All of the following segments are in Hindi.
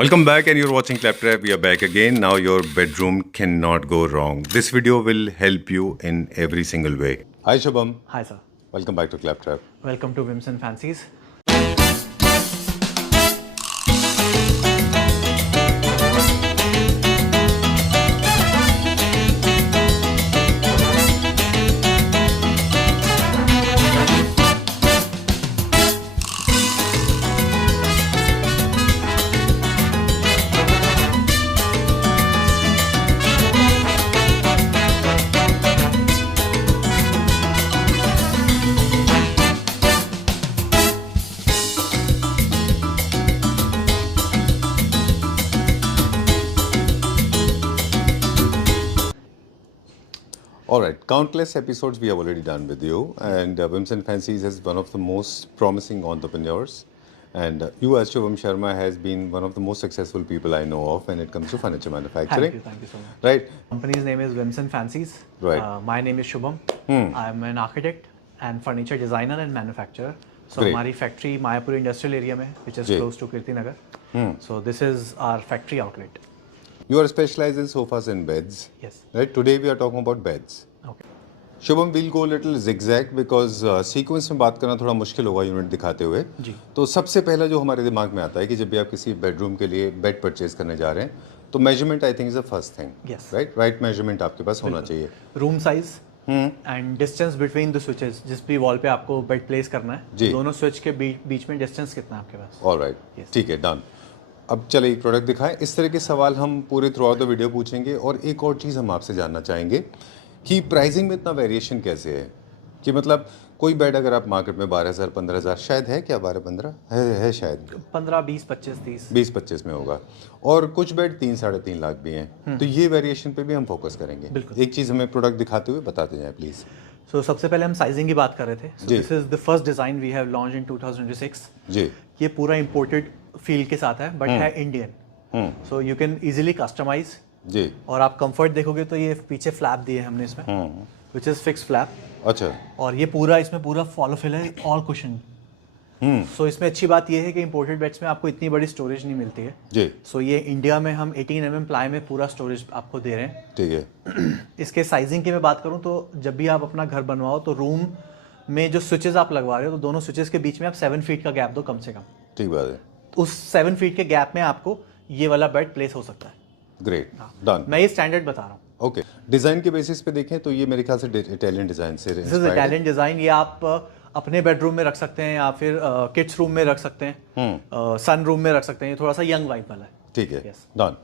Welcome back, and you're watching Claptrap. We are back again. Now your bedroom cannot go wrong. This video will help you in every single way. Hi Shubham. Hi sir. Welcome back to Claptrap. Welcome to Whims and Fancies. All right, countless episodes we have already done with you, and Whims and Fancies is one of the most promising entrepreneurs. And you, as Shubham Sharma, has been one of the most successful people I know of when it comes to furniture manufacturing. Thank you so much. Right? Company's name is Whims and Fancies. Right. My name is Shubham. I'm an architect and furniture designer and manufacturer. So Great. हमारी factory मायापुर industrial area में, which is जी. close to Kirti Nagar. So this is our factory outlet. You are specialized in sofas and beds. Yes. Right? Today we are talking about beds. Okay. Shubham will go little zigzag because sequence में बात करना थोड़ा मुश्किल होगा यूनिट दिखाते हुए. जी. तो सबसे पहला जो हमारे दिमाग में आता है कि जब भी आप किसी बेडरूम के लिए बेड परचेज करने जा रहे हैं तो measurement I think is the first thing. Yes. Right measurement आपके पास होना चाहिए. Room size and distance between the switches. जिस भी wall पे आपको bed place करना है, जी. दोनों switch के बीच में distance कितना है आपके पास? Alright, Yes. ठीक है, डन. अब चलिए एक प्रोडक्ट दिखाएं. इस तरह के सवाल हम पूरे थ्रू आउट द वीडियो पूछेंगे. और एक और चीज़ हम आपसे जानना चाहेंगे कि प्राइसिंग में इतना वेरिएशन कैसे है. कि मतलब कोई बेड अगर आप मार्केट में 12,000 15,000 शायद है, क्या 12-15 है शायद 15, 20, 25, 30. 20-25 में होगा. और कुछ बेड 3-3.5 लाख भी हैं. तो ये वेरिएशन पे भी हम फोकस करेंगे. बिल्कुल. एक चीज़ हमें प्रोडक्ट दिखाते हुए बताते जाएं प्लीज़. So सबसे पहले हम साइजिंग की बात कर रहे थे. So ji. this is the first design we have launched in 2006. जी. ये पूरा imported feel के साथ है, but है Indian. So you can easily customize. जी. और आप कंफर्ट देखोगे तो ये पीछे फ्लैप दिए हमने इसमें, which is fixed flap. अच्छा. और ये पूरा इसमें पूरा फॉलो फिल है, ऑल कुशन. सो इसमें अच्छी बात ये है कि इंपोर्टेड बेड्स में आपको इतनी बड़ी स्टोरेज नहीं मिलती है. जी. सो ये इंडिया में हम 18 mm प्लाई में पूरा स्टोरेज आपको दे रहे हैं. ठीक है. इसके साइजिंग की मैं बात करूं तो जब भी आप अपना घर बनवाओ तो रूम में जो स्विचेस आप लगवा रहे हो तो दोनों स्विचेस के बीच में आप 7 फीट का गैप दो कम से कम. ठीक बात है. उस 7 फीट के गैप में आपको ये वाला बेड प्लेस हो सकता है. Great, done. मैं ये स्टैंडर्ड बता रहा हूँ. ओके. डिज़ाइन के बेसिस पे देखें तो ये मेरे ख्याल से इटालियन डिज़ाइन से दिस इज इटालियन डिज़ाइन. ये आप अपने बेडरूम में रख सकते हैं या फिर किड्स रूम में रख सकते हैं, सन रूम में रख सकते हैं. ये थोड़ा सा यंग वाइब वाला है. ठीक है, Yes. डन.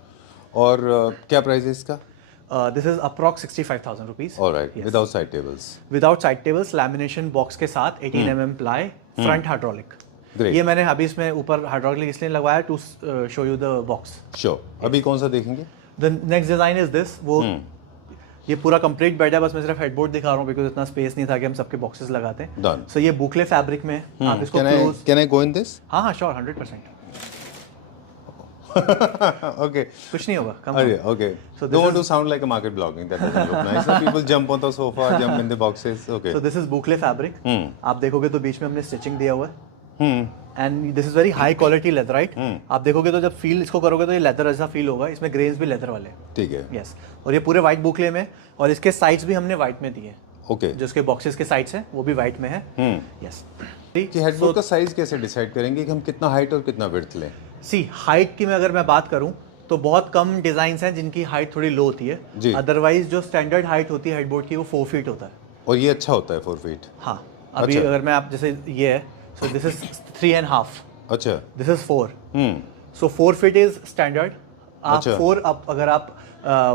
और क्या प्राइस है इसका? This is approx 65,000 rupees. Alright, without side tables. Without side tables, lamination box के साथ 18 mm ply, front hydraulic. Great. ये मैंने अभी इसमें ऊपर हाइड्रोलिक इसलिए लगवाया to show you the box. Sure. अभी कौन सा देखेंगे? The next design is this. वो ये पूरा कंप्लीट बेड है, बस मैं सिर्फ हेडबोर्ड दिखा रहा हूँ बिकॉज इतना स्पेस नहीं था कि हम सबके बॉक्सेस लगाते हैं. डन. सो ये बुकले फैब्रिक में है. आप इसको close. Can I go in this? हाँ श्योर, 100%. ओके. कुछ नहीं होगा. कम अरे okay. So Don't want to sound like a market blogging. That doesn't look nice. So people jump on the sofa, jump in the boxes. Okay. So this is boucle fabric. आप देखोगे तो बीच में हमने स्टिचिंग दिया हुआ है. Hmm. And this is very high quality leather, right. आप देखोगे तो जब फील इसको करोगे तो ये लेदर ऐसा फील होगा. इसमें ग्रेन्स भी लेदर वाले हैं. ठीक है. यस. और ये पूरे वाइट बुकले में, और इसके साइड्स भी हमने वाइट में दिए हैं. ओके. जो इसके बॉक्सेस के साइड्स हैं वो भी वाइट में है. यस. कि हेडबोर्ड का साइज कैसे डिसाइड करेंगे कि हम कितना हाइट और कितना विड्थ लें? सी हाइट की मैं अगर मैं बात करूं तो बहुत कम डिजाइन हैं जिनकी हाइट थोड़ी लो होती है. अदरवाइज जो स्टैंडर्ड हाइट होती है हेडबोर्ड की वो 4 फीट होता है. और ये अच्छा होता है 4 फीट? हाँ. अभी अच्छा. अगर मैं आप जैसे ये है, सो दिस इज 3.5. अच्छा. This is 4. So 4 feet is standard. आप अच्छा. 4 अगर आप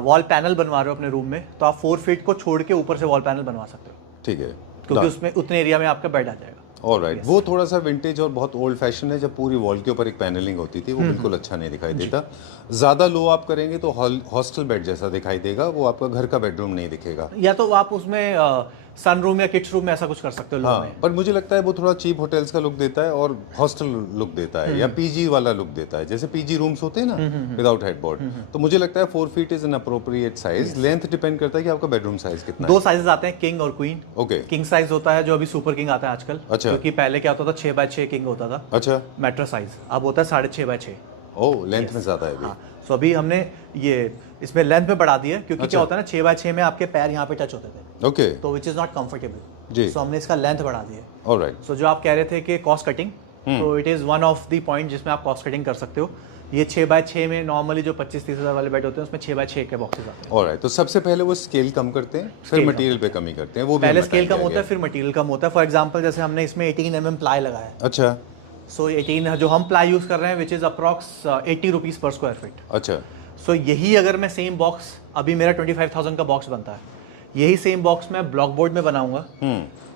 वॉल पैनल बनवा रहे हो अपने रूम में तो आप 4 फीट को छोड़ के ऊपर से वॉल पैनल बनवा सकते हो. ठीक है. क्योंकि उसमें उतने एरिया में आपका बेड आ जाएगा. ऑलराइट. वो थोड़ा सा विंटेज और बहुत ओल्ड फैशन है. जब पूरी वॉल के ऊपर एक पैनलिंग होती थी वो बिल्कुल अच्छा नहीं दिखाई देता. ज़्यादा लो आप करेंगे तो हॉस्टल बेड जैसा दिखाई देगा. वो आपका घर का बेडरूम नहीं दिखेगा. या तो आप उसमें सन रूम या किड्स रूम में ऐसा कुछ कर सकते हो. हाँ, पर मुझे लगता है वो थोड़ा चीप होटल्स का लुक देता है और हॉस्टल लुक देता है या पीजी वाला लुक देता है. जैसे पीजी रूम्स होते हैं ना विदाउट हेडबोर्ड. तो मुझे लगता है 4 feet is an appropriate size. Length depend करता है कि आपका बेडरूम साइज कितना है. 2 साइजेस आते हैं, किंग और क्वीन. ओके. किंग साइज होता है जो अभी सुपर किंग आता है आजकल. अच्छा. क्योंकि पहले क्या होता था 6x6 किंग होता था. अच्छा. मेट्रो साइज अब होता है 6.5x6. ओह, लेंथ में ज़्यादा है अभी। हाँ, सो अभी हमने ये इसमें लेंथ में बढ़ा दी है, क्योंकि क्या होता है ना 6x6 में आपके पैर यहाँ पे टच होते थे, ओके तो विच इज़ नॉट कंफर्टेबल जी, सो हमने इसका लेंथ बढ़ा दी है। ऑलराइट, सो जो आप कह रहे थे कि कॉस्ट कटिंग, तो it is one of the point जिसमें आप कॉस्ट कटिंग कर सकते हो। ये 6x6 में नॉर्मली जो 25-30 हज़ार वाले बेड होते हैं उसमें 6x6 के बॉक्सेस आते हैं। ऑलराइट। तो सबसे पहले वो स्केल कम करते हैं, फिर Scale मटेरियल पे कमी करते हैं, वो भी पहले हम स्केल कम बताएंगे होता है, आगे। फिर मटेरियल कम होता है। फॉर एग्जांपल जैसे हमने इसमें 18 mm प्लाई लगाया है, अच्छा सो 18 जो हम प्लाई यूज़ कर रहे हैं which is approx 80 rupees per square feet. अच्छा, सो यही अगर मैं सेम बॉक्स, अभी मेरा 25,000 का बॉक्स बनता है, यही सेम बॉक्स मैं ब्लॉक बोर्ड में बनाऊंगा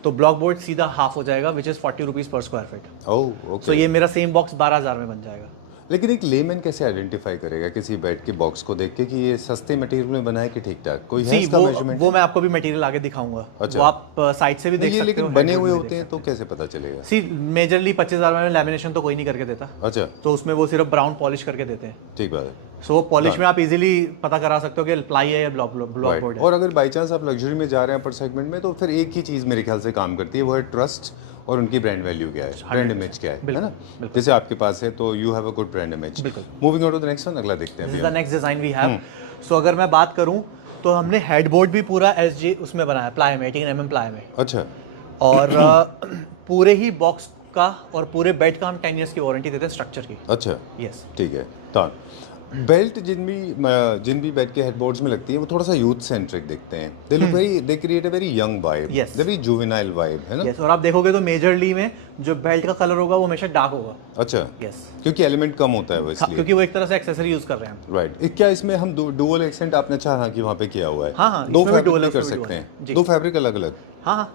तो ब्लॉक बोर्ड सीधा हाफ हो जाएगा which is 40 rupees per square feet. Oh okay. So ये मेरा सेम बॉक्स 12,000 में बन जाएगा। लेकिन एक लेमैन कैसे आइडेंटिफाई करेगा किसी बेड के बॉक्स को देख के कि ये सस्ते मटेरियल में बना है कि ठीक ठाक? कोई है See, इसका मेजरमेंट? वो मैं आपको भी मटेरियल आगे दिखाऊंगा। अच्छा। वो आप साइट से भी देख ये सकते हो। लेकिन बने headboard हुए भी देख होते हैं तो कैसे पता चलेगा? सी मेजरली 25,000 में लैमिनेशन तो कोई नहीं करके देता, अच्छा, तो उसमें वो सिर्फ ब्राउन पॉलिश करके देते हैं। ठीक बात है। सो वो पॉलिश में आप इजीली पता करा सकते हो कि प्लाई है या ब्लॉक Right. बोर्ड है। और अगर बाई चांस आप लग्जरी में जा रहे हैं पर सेगमेंट में, तो फिर एक ही चीज़ मेरे ख्याल से काम करती है, वो है ट्रस्ट और उनकी ब्रांड वैल्यू क्या है, ब्रांड इमेज क्या है ना? जैसे आपके पास है तो you have a good brand image. Moving on to the next one, अगला देखते हैं दिस अभी is the next design we have. So अगर मैं बात करूं तो हमने हेडबोर्ड भी पूरा एसजी उसमें बनाया, प्लाई में, 18 mm प्लाई में। अच्छा, और पूरे ही बॉक्स का और पूरे बेड का हम 10 ईयर्स की वारंटी देते हैं स्ट्रक्चर की। अच्छा, यस, ठीक है। तो बेल्ट जिन भी बेड के हेडबोर्ड्स में लगती है वो थोड़ा सा यूथ सेंट्रिक दिखते हैं। They look very, they create a very young vibe, Yes. They very juvenile vibe, है ना? यस। और आप देखोगे तो मेजरली में जो बेल्ट का कलर होगा वो हमेशा डार्क होगा। अच्छा, यस, क्योंकि एलिमेंट कम होता है वो इसलिए। क्योंकि वो एक तरह से एक्सेसरी यूज कर रहे हैं हम। राइट। क्या इसमें हम डुअल एक्सेंट आपने चाहा कि वहाँ पे किया हुआ है? हाँ, हाँ, दो इसमें भी फैब्रिक dual भी है, कर उसमें भी सकते dual हैं, है। जी। दो फैब्रिक अलग अलग, हाँ हाँ,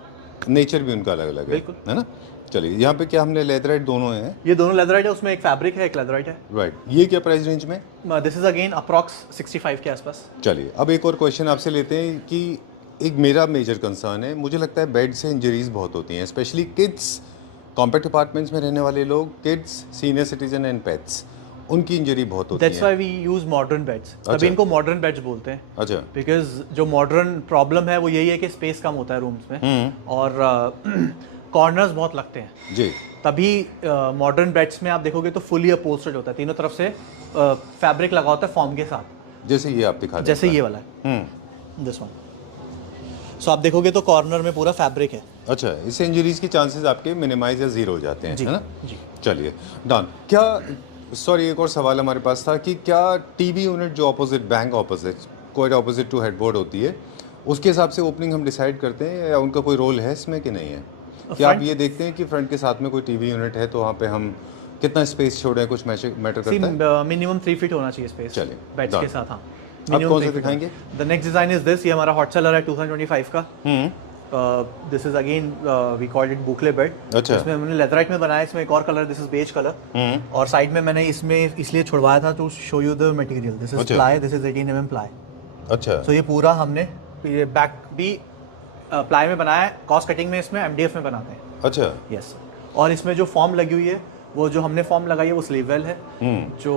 नेचर भी उनका अलग अलग बिल्कुल। है ना? चलिए, यहाँ पे क्या हमने लेदराइट दोनों हैं? ये दोनों लेदराइट है, उसमें एक फैब्रिक है, एक लेदराइट है। राइट। ये क्या प्राइस रेंज में? दिस इज अगेन अप्रॉक्स 65 के आसपास। चलिए, अब एक और क्वेश्चन आपसे लेते हैं कि एक मेरा मेजर कंसर्न है, मुझे लगता है बेड से इंजरीज बहुत होती हैं, स्पेशली किड्स, कॉम्पैक्ट अपार्टमेंट्स में रहने वाले लोग, kids, senior citizen and pets, उनकी इंजरी बहुत होती दैट्स है। Why we use modern beds. अच्छा। तभी इनको मॉडर्न बेड्स बोलते हैं, अच्छा, बिकॉज जो मॉडर्न प्रॉब्लम है वो यही है कि स्पेस कम होता है रूम्स में और कॉर्नर्स बहुत लगते हैं। जी, तभी मॉडर्न बेड्स में आप देखोगे तो फुली अपहोल्स्टर्ड होता है, तीनों तरफ से फैब्रिक लगा होता है फॉर्म के साथ, जैसे ये आप दिखा दें। जैसे ये वाला है, दिस वन। सो आप देखोगे तो कॉर्नर में पूरा फैब्रिक है। अच्छा, इससे इंजरीज के चांसेस आपके मिनिमाइज या जीरो हो जाते हैं, जी, है ना? जी। चलिए डन। क्या, सॉरी, एक और सवाल हमारे पास था कि क्या टीवी यूनिट जो ऑपोजिट, बैंक ऑपोजिट, कोई ऑपोजिट टू हेडबोर्ड होती है, उसके हिसाब से ओपनिंग हम डिसाइड करते हैं या उनका कोई रोल है इसमें कि नहीं है? क्या आप ये देखते हैं कि फ्रंट के साथ में कोई टीवी यूनिट है तो वहाँ पे हम कितना स्पेस छोड़ें, कुछ मैटर करता है? मिनिमम 3 फीट होना चाहिए स्पेस चलिए, बेड्स done. के साथ। हाँ, अब कौन से दिखाएंगे? The next design is this. ये हमारा हॉट सेलर है 2025 का। This is again we called it boucle bed. अच्छा। इसमें हमने लेदराइट में बनाया, इसमें एक और colour, this is beige colour. और साइड में मैंने इसमें इसलिए छुड़वाया था to show you the material. This is अच्छा। Ply, this is 18 mm ply. अच्छा, सो ये पूरा हमने ये बैक भी प्लाई में बनाया है, कॉस्ट कटिंग में इसमें MDF में बनाते हैं। अच्छा, यस। और इसमें जो फॉर्म लगी हुई है, वो जो हमने फॉर्म लगाई है वो स्लीव वेल है। जो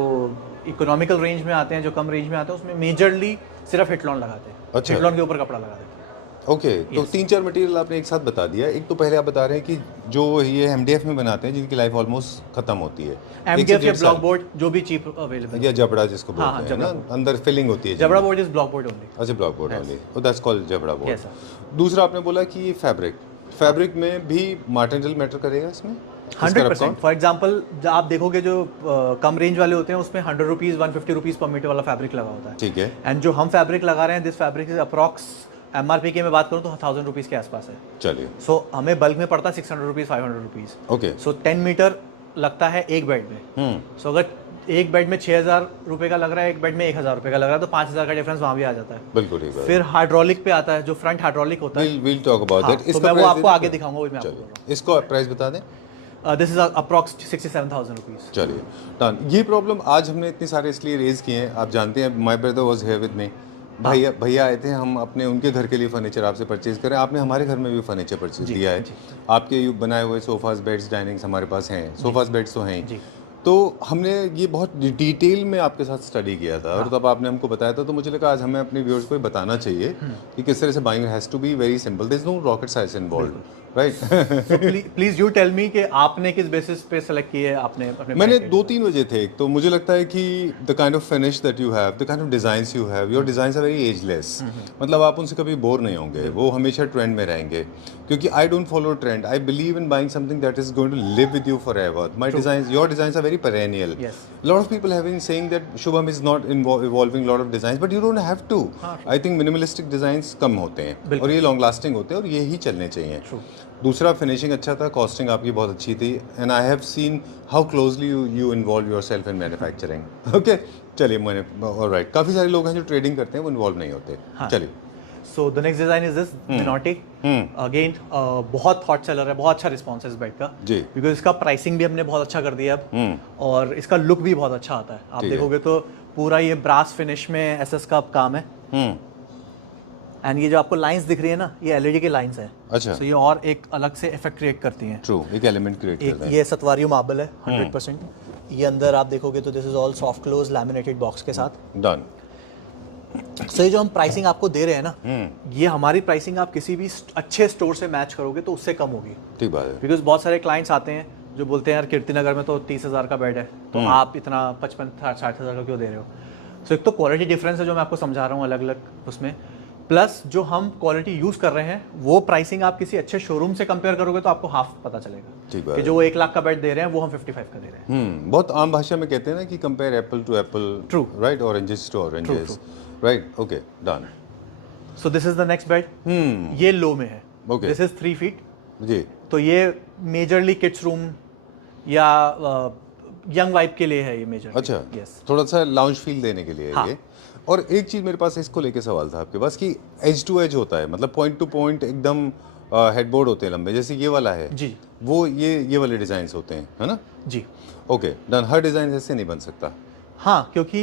इकोनॉमिकल रेंज में आते हैं, जो कम रेंज में आते हैं, उसमें मेजरली सिर्फ हिटलॉन लगाते हैं। अच्छा। हिटलॉन के ऊपर कपड़ा लगा देते हैं। ओके। तो 3-4 मटेरियल आपने एक साथ बता दिया। एक तो पहले आप बता रहे हैं कि जो ये MDF में बनाते हैं जिनकी लाइफ ऑलमोस्ट खत्म होती है, MDF या ब्लॉक बोर्ड जो भी चीप अवेलेबल। या जबड़ा जिसको हाँ, बोलते हैं ना, अंदर फिलिंग होती है जबड़ा board is block board only. अच्छा, block board only, that's called जबड़ा बोर्ड। Yes, sir. दूसरा आपने बोला कि फैब्रिक में भी मटेरियल मैटर करेगा इसमें? 100%। फॉर एग्जाम्पल आप देखोगे जो कम रेंज वाले होते हैं उसमें 100 रुपीज़ 150 रुपीज़ पर मीटर वाला फैब्रिक लगा होता है। ठीक है। एंड जो हम फैब्रिक लगा रहे हैं, this fabric is approx MRP की मैं बात करूँ तो 1000 रुपीज़ के आसपास है। चलिए। सो हमें बल्क में पड़ता है 600 रुपीज़ 500 रुपीज़। ओके। सो 10 मीटर लगता है एक बेड में। सो अगर एक बेड में 6000 रुपये का लग रहा है, एक बेड में 1000 रुपये का लग रहा है, तो 5000 का डिफरेंस वहाँ भी आ जाता है। बिल्कुल ठीक है। फिर हाइड्रोलिक पे आता है, जो फ्रंट हाइड्रोलिक होता है। Will talk about that. तो मैं वो आपको आगे दिखाऊंगा, वही मैं आपको बोल रहा इसको प्राइस बता दें। हूँ। This is approx 67,000 rupees. चलिए डन। ये प्रॉब्लम आज हमने इतने सारे इसलिए रेज किए हैं, आप जानते हैं my brother was here with me. भैया आए थे, हम अपने उनके घर के लिए फर्नीचर आपसे परचेज करें, आपने हमारे घर में भी फर्नीचर परचेज किया है। आपके बनाए हुए सोफाज, बेड्स, डाइनिंग्स हमारे पास हैं, सोफाज, बेड्स तो हैं ही। तो हमने ये बहुत डिटेल में आपके साथ स्टडी किया था और तब आपने हमको बताया था, तो मुझे लगा आज हमें अपने व्यूअर्स को बताना चाहिए कि किस तरह से buying has to be very simple, there is no rocket science involve. Right So please you tell me कि आपने किस बेसिस पे सेलेक्ट किए है आपने अपने मैंने bike 2-3 वजह थे। एक तो मुझे लगता है कि the kind of finish that you have, the kind of designs you have, your designs are very ageless. मतलब आप उनसे कभी बोर नहीं होंगे, वो हमेशा ट्रेंड में रहेंगे। क्योंकि I don't follow trend, I believe in buying something that is going to live with you forever. My designs, your designs are very perennial. Yes. Lot of people have been saying that Shubham is not evolving lot of designs, but you don't have to. I think minimalistic designs कम होते हैं और ये लॉन्ग लास्टिंग होते हैं और ये ही चलने चाहिए। True. दूसरा फिनिशिंग अच्छा था, कॉस्टिंग आपकी बहुत अच्छी थी, and I have seen how closely you involve yourself in manufacturing. Okay, चलिए मैंने ऑलराइट। काफ़ी सारे लोग हैं जो ट्रेडिंग करते हैं वो इन्वॉल्व नहीं होते। चलिए, so the next design is this मिनोटी। अगेन बहुत हॉट सेलर है, बहुत अच्छा रिस्पॉन्स है इस बेड का जी। बिकॉज इसका प्राइसिंग भी हमने बहुत अच्छा कर दिया अब, और इसका लुक भी बहुत अच्छा आता है। आप ठीक है। देखोगे तो पूरा ये ब्रास फिनिश में एसएस का काम है, एंड ये जो आपको लाइंस दिख रही है ना, ये एलईडी की लाइंस है। अच्छा। तो ये और एक अलग से इफेक्ट क्रिएट करती हैं। ट्रू, एक एलिमेंट क्रिएट एक करता है। ये सतवारियो मार्बल है 100%। ये अंदर आप देखोगे तो this is all soft close laminated box के साथ। डन। सो ये जो हम प्राइसिंग आपको दे रहे हैं ना, ये हमारी प्राइसिंग आप किसी भी अच्छे स्टोर से मैच करोगे तो उससे कम होगी। ठीक बात है। बिकॉज बहुत सारे क्लाइंट्स आते हैं जो बोलते हैं यार कीर्तिनगर में तो 30,000 का बेड है, तो आप इतना 55-60,000 का क्यों दे रहे हो। सो एक तो क्वालिटी डिफरेंस है जो मैं आपको समझा रहा हूँ अलग अलग उसमें, प्लस जो हम क्वालिटी यूज कर रहे हैं वो प्राइसिंग आप किसी अच्छे शोरूम से कंपेयर करोगे तो आपको हाफ पता चलेगा ठीक बात कि है। जो वो 1 लाख का बेड दे रहे हैं वो हम 55 का दे रहे हैं। बहुत आम भाषा में कहते हैं ना कि compare apple to apple. True. Right, oranges to oranges. Right, okay, done. So this is the next bed. ये लो में है। Okay. This is 3 feet. जी। तो ये मेजरली किड्स रूम या यंग वाइब के लिए है ये मेजर। अच्छा, यस। थोड़ा सा लाउंज फील देने के लिए है हाँ। ये। और एक चीज़ मेरे पास इसको लेके सवाल था आपके पास कि एज टू एज होता है, मतलब पॉइंट टू पॉइंट एकदम हेडबोर्ड होते हैं लंबे, जैसे ये वाला है जी। वो ये वाले डिज़ाइंस होते हैं, है ना? जी ओके, डन। हर डिज़ाइन ऐसे नहीं बन सकता। हाँ, क्योंकि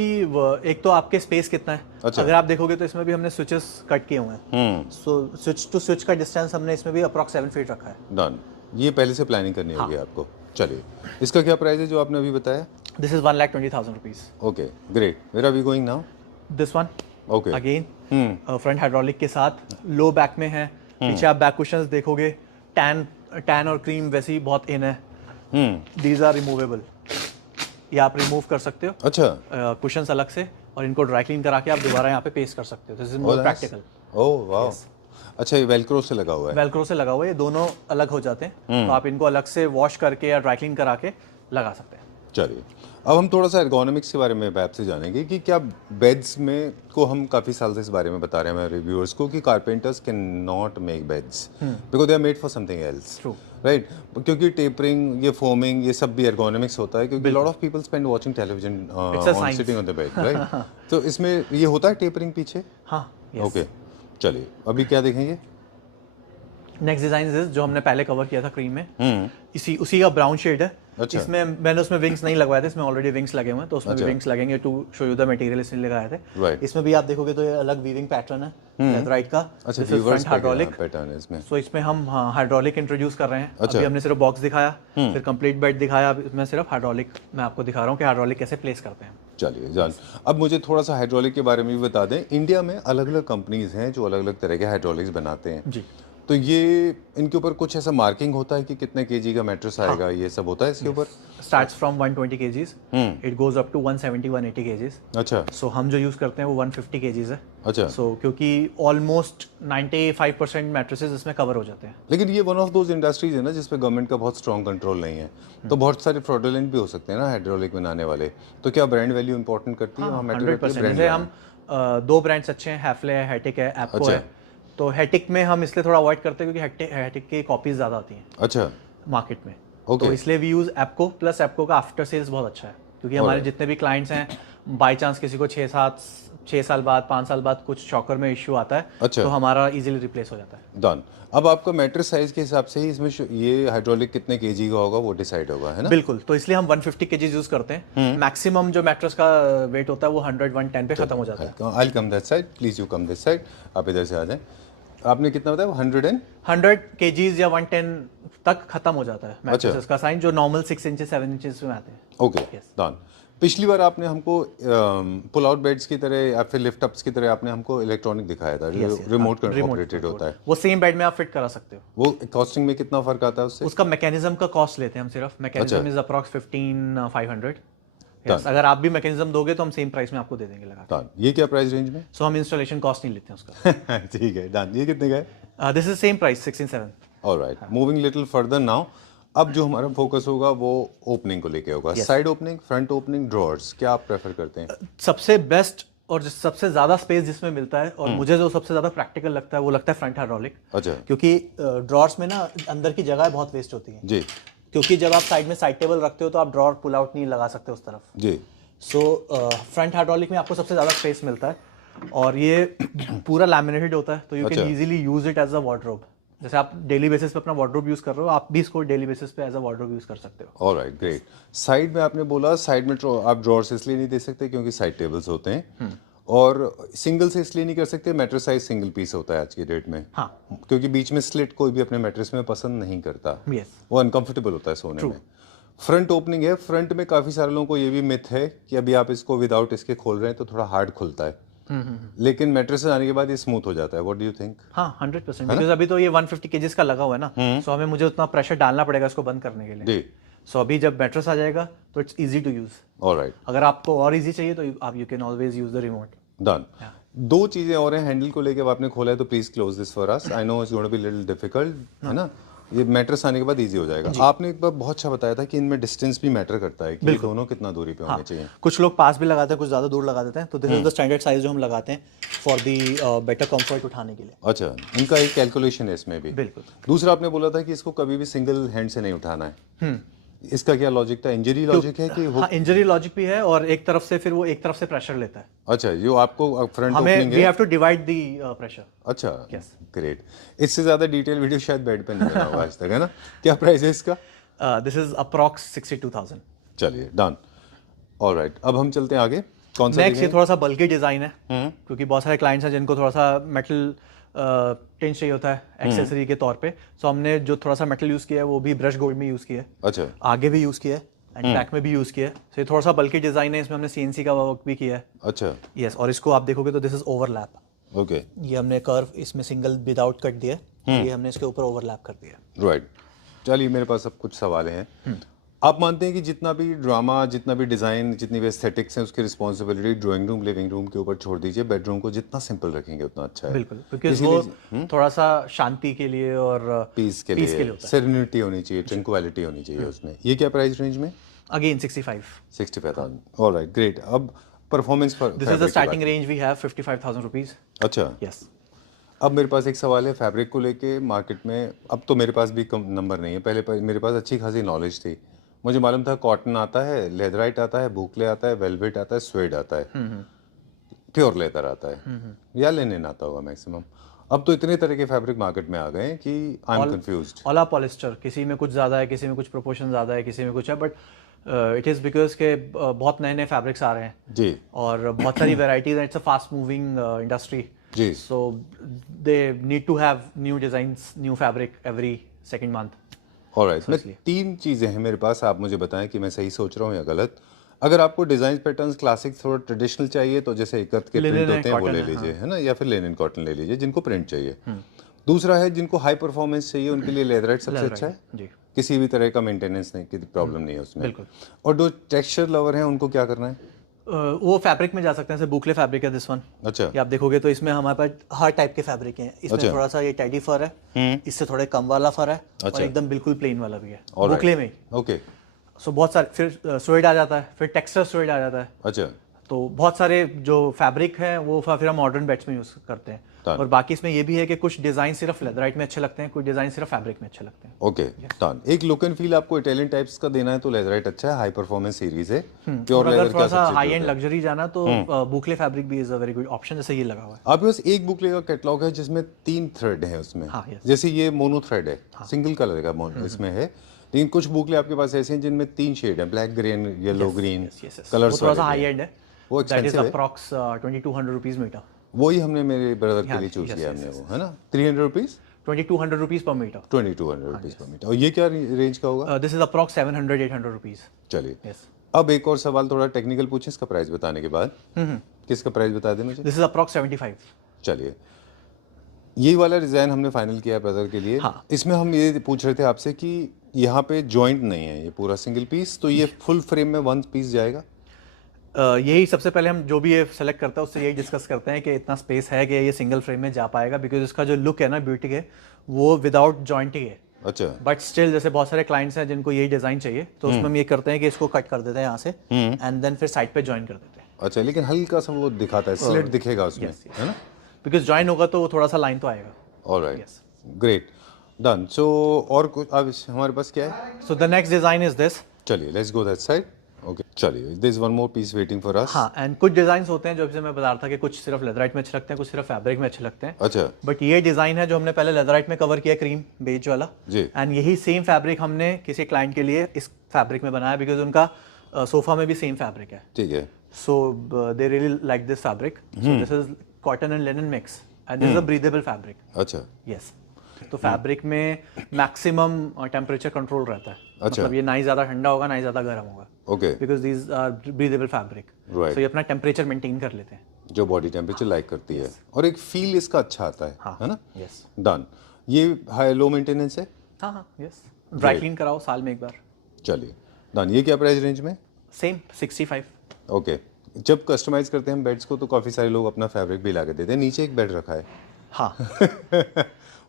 एक तो आपके स्पेस कितना है। अच्छा। अगर आप देखोगे तो इसमें भी हमने स्विचेस कट किए हुए हैं। सो स्विच टू स्विच का डिस्टेंस हमने इसमें भी अप्रॉक्स 7 फीट रखा है। डन। ये पहले से प्लानिंग करनी होगी आपको। चलिए, इसका क्या प्राइस है जो आपने अभी बताया? This is 1,20,000 rupees. Okay, great. Where are we going now? This one okay. Again front hydraulic के साथ, लो बैक में है। पीछे आप बैक कुशंस देखोगे, टैन और क्रीम वैसे ही बहुत इन है। दीज आर रिमूवेबल, ये आप रिमूव कर सकते हो अच्छा। कुशंस अलग से, और इनको ड्राई क्लीन करा के आप दोबारा यहाँ पे पेस्ट कर सकते हो। This is more practical. Oh वाह। अच्छा, ये वेलक्रो से लगा हुआ है? वेलक्रो से लगा हुआ है, ये दोनों अलग हो जाते हैं। तो आप इनको अलग से वॉश करके या ड्राई क्लीन करा के लगा सकते हैं। चलिए, अब हम थोड़ा सा एर्गोनॉमिक्स के बारे में आपसे जानेंगे कि क्या बेड्स में को हम काफ़ी साल से इस बारे में बता रहे हैं हमारे रिव्यूअर्स को कि carpenters can not make beds because they are made for something else. True. Right, क्योंकि टेपरिंग, ये फोमिंग, ये सब भी एर्गोनॉमिक्स होता है, क्योंकि lot of people spend watching television on sitting on the bed, right? तो इसमें ये होता है टेपरिंग पीछे? हाँ। ओके, चलिए अभी क्या देखेंगे? नेक्स्ट डिजाइन जो हमने पहले कवर किया था क्रीम में, उसी का ब्राउन शेड है। अच्छा। इसमें मैंने उसमें विंग्स नहीं लगवाए थे, इसमें ऑलरेडी विंग्स लगे हुए हैं, तो उसमें भी अच्छा। विंग्स लगेंगे to show you the material इसलिए लगाए थे। Right. इसमें भी आप देखोगे तो ये अलग वीविंग पैटर्न है लेथराइट का। अच्छा, this is front hydraulic pattern है इसमें। सो इसमें हम हाइड्रोलिक इंट्रोड्यूस कर रहे हैं। अच्छा। अभी हमने सिर्फ बॉक्स दिखाया, फिर कंप्लीट बेड दिखाया, अब इसमें सिर्फ हाइड्रोलिक मैं आपको दिखा रहा हूँ कि हाइड्रोलिक कैसे प्लेस करते हैं। चलिए जान, अब मुझे थोड़ा सा हाइड्रोलिक के बारे में भी बता दें। इंडिया में अलग अलग कंपनीज हैं जो अलग अलग तरह के हाइड्रोलिक्स बनाते हैं। जी। तो ये इनके ऊपर कुछ ऐसा मार्किंग होता है कि कितने केजी का मैट्रेस आएगा, ये सब होता है इसके ऊपर? Starts from 120 kgs, it goes up to 170-180 kgs। अच्छा। सो हम जो यूज़ करते हैं वो 150 kgs है। अच्छा। सो क्योंकि ऑलमोस्ट 95% मैट्रेसेस इसमें कवर हो जाते हैं। लेकिन ये वन ऑफ दोज इंडस्ट्रीज है ना जिसपे गवर्नमेंट का बहुत स्ट्रॉन्ग कंट्रोल नहीं है, तो बहुत सारे फ्रॉडुलेंट भी हो सकते हैं ना हाइड्रोलिक बनाने वाले। तो क्या ब्रांड वैल्यू इंपॉर्टेंट करती है? वहाँ मैटर करती है 100%। brand जैसे value? हम 2 ब्रांड्स अच्छे हैं, हैफले है, हैटिक है, एप्को अच्छा। है। तो हैटिक में हम इसलिए थोड़ा अवॉइड करते हैं क्योंकि हैटिक की कॉपीज ज़्यादा आती हैं अच्छा मार्केट में। Okay. तो इसलिए we use Apco, plus Apco का आफ्टर सेल्स बहुत अच्छा है, क्योंकि हमारे जितने भी क्लाइंट्स हैं, बाई चांस किसी को 6 साल बाद 5 साल बाद कुछ शॉकर में इश्यू आता है, अच्छा। तो हमारा इजीली रिप्लेस हो जाता है। डन। अब आपका मैट्रेस साइज के हिसाब से ही इसमें ये हाइड्रोलिक कितने केजी का होगा वो डिसाइड होगा, है ना? बिल्कुल, तो इसलिए हम 150 kg यूज करते हैं। मैक्सिमम जो मैट्रेस का वेट होता है वो 100-110 पे खत्म हो जाता है। I come that side, please you come this side. आप इधर से आ जाएं। आपने कितना बताया? 100 kgs या 110 तक खत्म हो जाता है मैट्रेसेस का साइज, जो नॉर्मल 6 इंचेस 7 इंचेस में आते हैं। Okay, done. पिछली बार आपने हमको पुल आउट बेड्स की तरह या फिर लिफ्ट अप्स की तरह आपने हमको इलेक्ट्रॉनिक दिखाया था, रिमोट ऑपरेटेड होता है। वो सेम बेड में आप फिट करा सकते हो। वो कॉस्टिंग में कितना फर्क आता है उससे? उसका मैकेनिज्म का कॉस्ट लेते हैं हम सिर्फ, मैकेनिज्म इज अप्रॉक्स 15,500। यस, अगर आप भी मैकेनिज्म दोगे तो हम सेम प्राइस में आपको दे देंगे लगा डन। ये क्या प्राइस रेंज में? सो हम इंस्टॉलेशन कॉस्ट नहीं लेते हैं उसका। ठीक है, डन। ये कितने का है? This is same price 16,700। Alright, moving little further now. अब जो हमारा फोकस होगा वो ओपनिंग को लेके होगा। Side opening, front opening, drawers, क्या आप प्रेफर करते हैं? सबसे बेस्ट और सबसे ज्यादा स्पेस जिसमें मिलता है और मुझे जो सबसे ज्यादा प्रैक्टिकल लगता है वो लगता है फ्रंट हाइड्रोलिक। अच्छा। क्योंकि ड्रॉर्स में ना अंदर की जगह बहुत वेस्ट होती है जी। क्योंकि जब आप साइड में साइड टेबल रखते हो तो आप ड्रॉर पुल आउट नहीं लगा सकते उस तरफ। जी। सो फ्रंट हाइड्रोलिक में आपको सबसे ज़्यादा स्पेस मिलता है और ये पूरा लैमिनेटेड होता है तो you can easily use it as a wardrobe. जैसे आप डेली बेसिस पे अपना वार्डरोब यूज कर रहे हो, आप भी इसको डेली बेसिस पे एज अ वार्डरोब यूज कर सकते हो। Alright, great. साइड में आपने बोला साइड में आप ड्रॉर्स इसलिए नहीं दे सकते क्योंकि साइड टेबल्स होते हैं, और सिंगल से इसलिए नहीं कर सकते, मैट्रेस साइज सिंगल पीस होता है आज की डेट में। हाँ। क्योंकि बीच में स्लिट कोई भी अपने मैट्रेस में पसंद नहीं करता। यस। वो अनकंफर्टेबल होता है सोने में। फ्रंट ओपनिंग है, फ्रंट में काफी सारे लोगों को ये भी मिथ है कि अभी आप इसको विदाउट इसके खोल रहे हैं तो थोड़ा हार्ड खुलता है, लेकिन मैट्रेस आने के बाद ये स्मूथ हो जाता है। What do you think? हाँ, 100%। बिकॉज अभी तो ये 150 केजीज का लगा हुआ है ना, सो हमें मुझे उतना प्रेशर डालना पड़ेगा इसको बंद करने के लिए। जी। सो अभी जब मैट्रेस आ जाएगा तो it's easy to use. Alright, अगर आपको और इजी चाहिए तो आप you can always use the remote. Done. दो चीजें और हैं हैंडल को लेके, अब आपने खोला है तो please close this for us. I know it's going to be little difficult, है ना? ये मैट्रेस आने के बाद इजी हो जाएगा। आपने एक बार बहुत अच्छा बताया था कि इनमें डिस्टेंस भी मैटर करता है कि ये दोनों कितना दूरी पे होने चाहिए। कुछ लोग पास भी लगाते हैं, कुछ ज़्यादा दूर लगा देते हैं, तो this is the standard size जो हम लगाते हैं फॉर दी बेटर कंफर्ट उठाने के लिए। अच्छा, इनका एक कैलकुलेशन है इसमें भी। बिल्कुल। दूसरा आपने बोला था कि इसको कभी भी सिंगल हैंड से नहीं उठाना है। इसका क्या लॉजिक था? इंजरी लॉजिक है कि हाँ, इंजरी लॉजिक भी है और एक तरफ से फिर वो एक तरफ से प्रेशर लेता है। अच्छा, जो आपको फ्रंट हमें ओपनिंग वी है। Have to divide the pressure. अच्छा, Yes. ग्रेट। इससे ज्यादा डिटेल वीडियो शायद बेड पे नहीं बना होगा आज तक, है ना? क्या प्राइस है इसका? This is approx 62,000। चलिए, डन। ऑलराइट, अब हम चलते हैं आगे। कौन सा? नेक्स्ट ये थोड़ा सा बल्कि डिजाइन है क्योंकि बहुत सारे क्लाइंट्स हैं जिनको थोड़ा सा मेटल टिंच चाहिए होता है एक्सेसरी के तौर पे। सो हमने जो थोड़ा सा मेटल यूज किया है वो भी ब्रश गोल्ड में यूज किया है। अच्छा। आगे भी यूज किया है एंड बैक में भी यूज किया है। सो ये थोड़ा सा बल्कि डिजाइन है, इसमें हमने सीएनसी का वर्क भी किया है। अच्छा। यस, और इसको आप देखोगे तो दिस इज ओवरलैप। ओके। ये हमने कर्व इसमें सिंगल विदाउट कट दिया है, ये हमने इसके ऊपर ओवरलैप कर दिया है। राइट। चलिए, मेरे पास अब कुछ सवाल हैं। आप मानते हैं कि जितना भी ड्रामा, जितना भी डिजाइन, जितनी भी एस्थेटिक्स हैं, उसकी responsibility drawing room, living room के ऊपर छोड़ दीजिए। बेडरूम को जितना सिंपल रखेंगे उतना अच्छा है। बिल्कुल, क्योंकि वो थोड़ा सा शांति के लिए और पीस के लिए होता है। सेरेनिटी होनी चाहिए, ट्रैंक्विलिटी होनी चाहिए उसमें। ये क्या प्राइस रेंज में? अगेन 65। 65,000। Alright, great. अब परफॉर्मेंस पर this is the starting range we have 55,000 rupees. अच्छा। यस। अब मेरे पास एक सवाल है फैब्रिक को लेके। मार्केट में अब तो मेरे पास भी कम नंबर नहीं है, पहले मेरे पास अच्छी खासी नॉलेज थी। मुझे मालूम था कॉटन आता है, लेदराइट आता है, बुकले आता है, वेलवेट आता है, स्वेड आता है, प्योर लेदर आता है, या लिनन आता होगा मैक्सिमम। अब तो इतने तरह के फैब्रिक मार्केट में आ गए हैं कि I am confused. All polyester, किसी में कुछ ज़्यादा है, किसी में कुछ प्रोपोर्शन ज़्यादा है, किसी में कुछ है, बट इट इज़ बिकॉज के बहुत नए नए फैब्रिक्स आ रहे हैं जी, और बहुत सारी वेराइटीज हैं। It's a fast moving industry जी। So they need to have new designs, new fabric every second month. Alright, मैं तीन चीज़ें हैं मेरे पास, आप मुझे बताएं कि मैं सही सोच रहा हूँ या गलत। अगर आपको डिजाइन पैटर्न्स क्लासिक थोड़ा ट्रेडिशनल चाहिए तो जैसे इकत के प्रिंट होते हैं वो ले लीजिए, है ना, या फिर लिनन कॉटन ले लीजिए जिनको प्रिंट चाहिए। दूसरा है जिनको हाई परफॉर्मेंस चाहिए उनके लिए लेदराइट सबसे अच्छा है जी। किसी भी तरह का मेंटेनेंस नहीं की प्रॉब्लम नहीं है उसमें। बिल्कुल। और जो टेक्सचर लवर हैं उनको क्या करना है? वो फैब्रिक में जा सकते हैं, जैसे बुकले फैब्रिक है दिस वन। अच्छा। ये आप देखोगे तो इसमें हमारे पास हर टाइप के फैब्रिक हैं। इसमें थोड़ा सा ये टेडी फर है, इससे थोड़े कम वाला फर है, और एकदम बिल्कुल प्लेन वाला भी है बुकले में। ओके। सो बहुत सारे, फिर स्वेड आ जाता है, फिर टेक्सचर स्वेड आ जाता है। अच्छा। तो बहुत सारे जो फैब्रिक है वो फिर हम मॉडर्न बेड्स में यूज करते हैं। और बाकी इसमें ये भी है कि कुछ डिजाइन सिर्फ लेदराइट में अच्छे लगते हैं, कुछ डिजाइन सिर्फ फैब्रिक में अच्छे लगते हैं। Okay, done. एक लुक एंड फील आपको इटालियन टाइप्स का देना है तो लेदराइट अच्छा है, हाई परफॉर्मेंस सीरीज है। प्योर लेदर अगर थोड़ा सा हाई एंड लग्जरी जाना तो बुकले फैब्रिक भी is a very good option, जैसे ये लगा हुआ है। आपके पास एक बुकले का कैटलॉग है जिसमें 3 थ्रेड हैं उसमें। हाँ, yes. जैसे ये मोनो थ्रेड है, सिंगल कलर का इसमें है, लेकिन कुछ बुकले आपके पास ऐसे हैं जिनमें 3 शेड हैं, black, green, yellow, green colours. थोड़ा सा हाई एंड है, वो दैट इज एक्सपेंसिव है। Approx 2200 rupees metre. वही हमने मेरे ब्रदर के लिए चूज किया हमने, वो है ना, 300 rupees, 2200 rupees per metre. 2200 rupees per metre. और ये क्या रेंज का होगा? This is approx 700-800 rupees. चलिए, यस। अब एक और सवाल थोड़ा टेक्निकल पूछें इसका प्राइस बताने के बाद। किसका प्राइस बता दें मुझे। This is approx 75। चलिए, ये वाला डिज़ाइन हमने फाइनल किया है ब्रदर के लिए। हाँ। इसमें हम ये पूछ रहे थे आपसे कि यहाँ पे जॉइंट नहीं है, ये पूरा सिंगल पीस, तो ये फुल फ्रेम में वन पीस जाएगा। यही सबसे पहले हम जो भी ये सेलेक्ट करता है उससे यही डिस्कस करते हैं कि इतना स्पेस है कि ये सिंगल फ्रेम में जा पाएगा, बिकॉज इसका जो लुक है ना ब्यूटी के, वो विदाउट जॉइंट ही है। अच्छा। बट स्टिल जैसे बहुत सारे क्लाइंट्स हैं जिनको यही डिजाइन चाहिए, तो उसमें हम ये करते हैं कि इसको कट कर देते हैं यहाँ से एंड देन फिर साइड पे ज्वाइन कर देते हैं। अच्छा, लेकिन हल्का सा वो दिखाता है, स्लिट दिखेगा उसमें, है ना? बिकॉज ज्वाइन होगा तो वो थोड़ा सा लाइन तो आएगा। Alright, great, done. सो और कुछ अब हमारे पास क्या है? So the next design is this. चलिए, let's go that side. Okay, चलिए, this one more piece waiting for us. हाँ, एंड कुछ डिजाइन होते हैं जो जैसे मैं बता रहा था कि कुछ सिर्फ लेदराइट में अच्छे लगते हैं, कुछ सिर्फ फैब्रिक में अच्छे लगते हैं। अच्छा। बट ये डिजाइन है जो हमने पहले लेदराइट में कवर किया, क्रीम बेज वाला जी। एंड यही सेम फैब्रिक हमने किसी क्लाइंट के लिए इस फैब्रिक में बनाया, बिकॉज उनका सोफा में भी सेम फैब्रिक है। ठीक है। So they really like this fabric. So this is cotton and linen mix and this is a breathable fabric. अच्छा। यस, तो फैब्रिक में मैक्सिमम टेम्परेचर कंट्रोल रहता है। अच्छा। मतलब ये ना ही ज्यादा ठंडा होगा ना ही ज्यादा गर्म होगा, okay, because these are breathable fabric. Right. So ये अपना टेम्परेचर मेंटेन कर लेते हैं। जो बॉडी टेम्परेचर लाइक करती है, और एक फील इसका अच्छा आता है, हाँ, है ना? यस। डन। ये हाई लो मेंटेनेंस है? हाँ हाँ, यस। ड्राई क्लीन कराओ साल में एक बार। चलिए, डन। ये क्या प्राइस रेंज में? सेम 65। ओके। जब कस्टमाइज करते हैं हम बेड्स को तो काफ़ी सारे लोग अपना फैब्रिक भी ला के देते हैं। नीचे एक बेड रखा है। हाँ।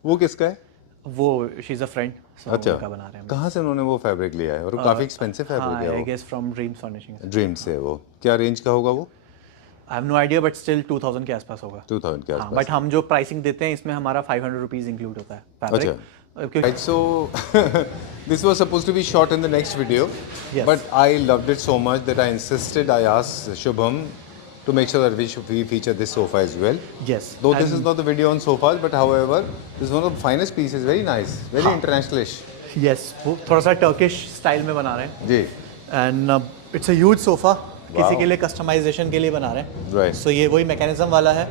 वो किसका है? वो शी इज अ फ्रेंड, अच्छा, उनका बना रहे हैं। कहाँ से उन्होंने वो फैब्रिक लिया है? और काफ़ी एक्सपेंसिव फैब्रिक हाँ, है आई वो। Guess from dreams furnishing. Dream से है वो। क्या रेंज का होगा वो? I have no idea, but still 2000 के आसपास होगा। 2000 के हाँ, आसपास। बट हम जो प्राइसिंग देते हैं इसमें हमारा 500 रुपीज इंक्लूड होता है फैब्रिक। अच्छा। Right, so this was supposed to be shot in the next video, Yes. but I loved it so much that I insisted. I asked Shubham to make sure that we feature this sofa as well. Yes. Though this is not the video on sofas, but however, this is one of the finest pieces. Very nice, very internationalish. Yes, वो थोड़ा सा टर्किश स्टाइल में बना रहे हैं जी। And it's a huge sofa. किसी के लिए कस्टमाइजेशन के लिए बना रहे हैं। Right. सो ये वही मैकेनिज्म वाला है,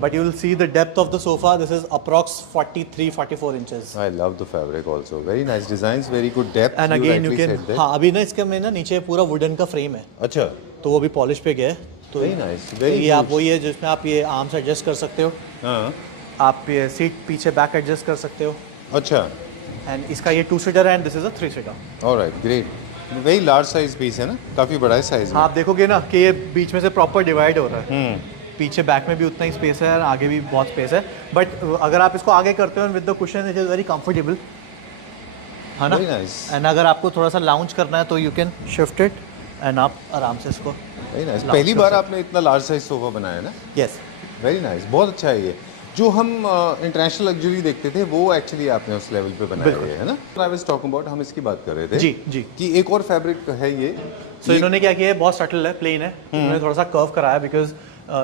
but you will see the depth of the sofa. This is approx 43-44 inches. I love the fabric also. Very nice designs, very good depth. And you again you rightly can, said that. हाँ अभी ना इसके में ना नीचे पूरा वुडन का फ्रेम है, अच्छा। तो वो भी पॉलिश पे गया है। तो Very nice, तो very ये आप huge. वही है जिसमें आप ये आर्म्स एडजस्ट कर सकते हो, हाँ। आप ये सीट पीछे बैक एडजस्ट कर सकते हो। अच्छा। एंड इसका ये 2 सीटर है and this is a 3 seater. Alright, great. Very large size piece है ना? काफी बड़ा है साइज में। आप देखोगे ना कि ये बीच में से प्रॉपर डिवाइड हो रहा है। पीछे बैक में भी उतना ही स्पेस है और आगे भी बहुत स्पेस है, बट अगर आप इसको आगे करते हो with the cushion it is very comfortable, है ना? Very nice. एंड अगर आपको थोड़ा सा लाउंज करना है तो you can shift it and आप आराम से इसको। Very nice. पहली बार आपने इतना लार्ज साइज सोफा बनाया ना? यस, वेरी नाइस, बहुत अच्छा है ये। जो हम इंटरनेशनल लग्जरी देखते थे वो एक्चुअली आपने उस लेवल पे बनाया हुआ है ना? आई वाज टॉकिंग अबाउट, हम इसकी बात कर रहे थे जी जी। कि एक और फैब्रिक है ये। सो इन्होंने क्या किया है, बहुत सटल है, प्लेन है, इन्होंने थोड़ा सा कर्व कराया बिकॉज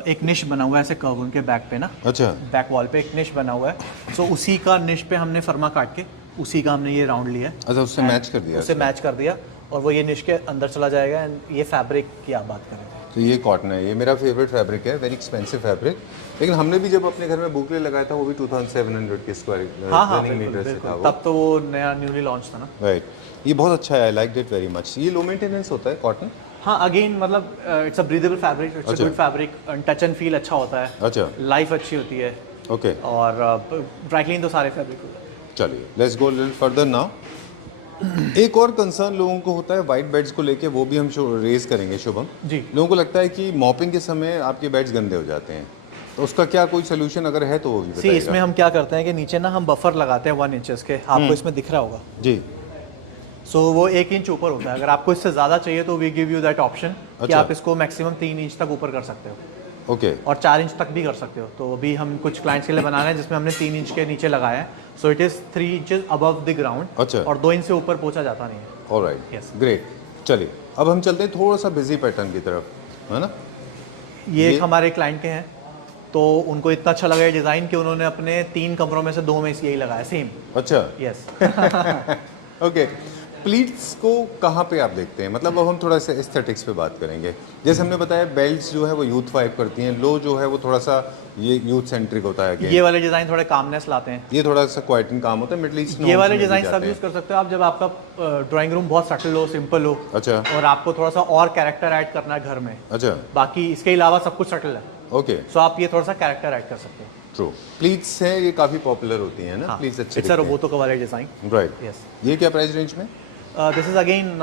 एक निश बना हुआ है ऐसे कर्व उनके बैक पे ना, अच्छा। बैक वॉल पे एक निश बना हुआ है। सो उसी का निश पे हमने फर्मा काट के उसी का हमने ये राउंड लिया है, अच्छा, उससे मैच कर दिया। उससे मैच कर दिया और वो ये निश के अंदर चला जाएगा। एंड ये फैब्रिक की आप बात करें तो ये कॉटन है, ये मेरा फेवरेट फैब्रिक है, वेरी एक्सपेंसिव फैब्रिक। लेकिन हमने भी जब अपने घर में बुकले लगाया था वो भी 2700 के स्क्वायर हाँ हाँ रनिंग बिल्कुल, मीटर से बिल्कुल। था वो। तब तो वो नया न्यूली लॉन्च था ना। राइट, ये बहुत अच्छा है, I like it very much. ये लो मेंटेनेंस होता है कॉटन? हाँ, अगेन मतलब it's a breathable fabric, it's a good fabric, touch and feel अच्छा होता है, अच्छा, लाइफ अच्छी होती है, ओके। और ड्राई क्लीन तो सारे फैब्रिक होते हैं। चलिए, let's go little further now. एक और कंसर्न लोगों को होता है वाइट बेड्स को लेके, वो भी हम रेज करेंगे शुभम जी। लोगों को लगता है कि मॉपिंग के समय आपके बेड्स गंदे हो जाते हैं, तो उसका क्या कोई सोल्यूशन अगर है तो वो भी सी, बताइएगा। इसमें हम क्या करते हैं कि नीचे ना हम बफर लगाते हैं 1 इंचेस के, आपको इसमें दिख रहा होगा। जी। सो वो 1 इंच ऊपर होता है, अगर आपको इससे ज़्यादा चाहिए तो we give you that option कि अच्छा। आप इसको मैक्सिमम 3 इंच तक ऊपर कर सकते हो, ओके, और 4 इंच तक भी कर सकते हो। तो अभी हम कुछ क्लाइंट्स के लिए बना रहे हैं जिसमें हमने 3 इंच के नीचे लगाया है, so it is 3 inches above the ground, अच्छा। और 2 इंच से ऊपर पहुंचा जाता नहीं है। Alright, Yes. ग्रेट। चलिए, अब हम चलते हैं थोड़ा सा बिजी पैटर्न की तरफ, है ना? ये एक हमारे क्लाइंट के हैं, तो उनको इतना अच्छा लगा ये डिज़ाइन कि उन्होंने अपने 3 कमरों में से 2 में यही लगाया सेम। अच्छा, यस। ओके। प्लीट्स को कहाँ पे आप देखते हैं? मतलब अब हम थोड़ा सा एस्थेटिक्स पे बात करेंगे। जैसे हमने बताया बेल्ट्स जो है वो यूथ वाइब करती हैं, लो जो है वो थोड़ा सा ये यूथ सेंट्रिक होता है। ये वाले डिज़ाइन थोड़े कामनेस लाते हैं, ये थोड़ा सा क्वाइट एंड काम होता है, मिडल ईस्ट ये वाले डिज़ाइन सब यूज़ कर सकते हो आप जब आपका ड्राइंग रूम बहुत सटल हो, सिंपल हो, अच्छा और आपको थोड़ा सा और कैरेक्टर ऐड करना है घर में। अच्छा, बाकी इसके अलावा सब कुछ सटल है, ओके, सो आप ये थोड़ा सा कैरेक्टर ऐड कर सकते हो। ट्रू। प्लीट्स हैं ये काफ़ी पॉपुलर होती हैं ना, प्लीट्स अच्छे इट्स अ रोबोटो का वाले डिज़ाइन। राइट। यस, ये क्या प्राइस रेंज में? दिस इज अगेन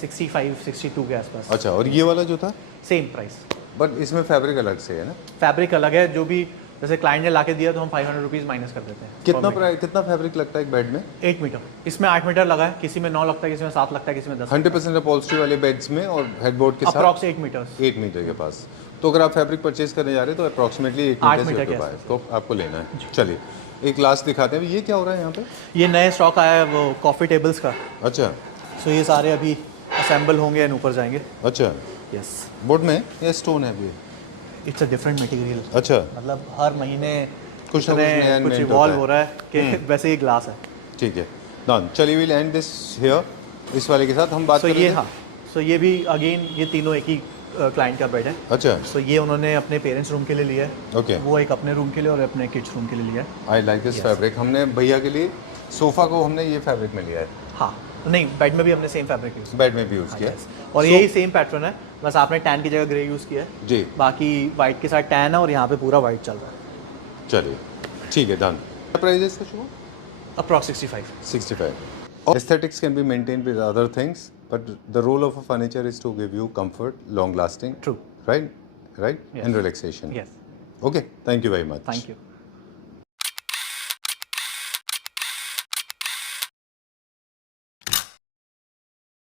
65-62 के आसपास। अच्छा, और ये वाला जो था? सेम प्राइस, बट इसमें फैब्रिक अलग से है ना? फैब्रिक अलग है, जो भी जैसे क्लाइंट ने लाके दिया तो हम 500 रुपीज़ माइनस कर देते हैं। कितना फैब्रिक लगता है एक बेड में? 8 मीटर, इसमें 8 मीटर लगा है, किसी में 9 लगता है, किसी में 7 लगता है, किसी में 10। 100% अपॉल्स्ट्री वाले बेड्स में और हेडबोर्ड के साथ अप्रॉक्स 8 मीटर्स। 8 मीटर के पास। तो अगर आप फैब्रिक परचेज करने जा रहे हैं तो अप्रॉक्सीमेटली 8 8 मीटर मीटर के के पास तो आपको लेना है। चलिए एक लास्ट दिखाते हैं, ये क्या हो रहा है यहाँ पे? ये नए स्टॉक आया है वो कॉफ़ी टेबल्स का, अच्छा सो ये सारे अभी असेंबल होंगे एंड ऊपर जाएंगे। अच्छा, यस, बोर्ड में या स्टोन है अभी? इट्स अ डिफरेंट मटेरियल, अच्छा, मतलब हर महीने कुछ ना कुछ नया कुछ invent इवॉल्व होता हो रहा है कि वैसे ही ग्लास है। ठीक है डन। चलिए विल एंड दिस हियर, इस वाले के साथ हम बात सो करेंगे। ये हाँ, सो ये भी अगेन ये तीनों एक ही क्लाइंट का बेड है। अच्छा, सो ये उन्होंने अपने पेरेंट्स रूम के लिए लिया है, ओके, वो एक अपने रूम के लिए और अपने किड्स रूम के लिए लिया है। I like this fabric. हमने भैया के लिए सोफा को हमने ये फैब्रिक में लिया है, हाँ, नहीं बेड में भी हमने सेम फैब्रिक यूज़ बेड में भी यूज़ किया किया और यही सेम पैटर्न है, बस आपने टैन की जगह ग्रे यूज़ किया है, जी। बाकी वाइट के साथ टैन है और यहाँ पे पूरा वाइट चल रहा है। चलिए ठीक है डन। प्राइस इसका शुरू? Approx 65। 65. Aesthetics can be maintained with other things, but the role of a furniture is to give you comfort, long lasting. True. Right? Right? Yes. And relaxation. Yes. Okay. Thank you very much. Thank you.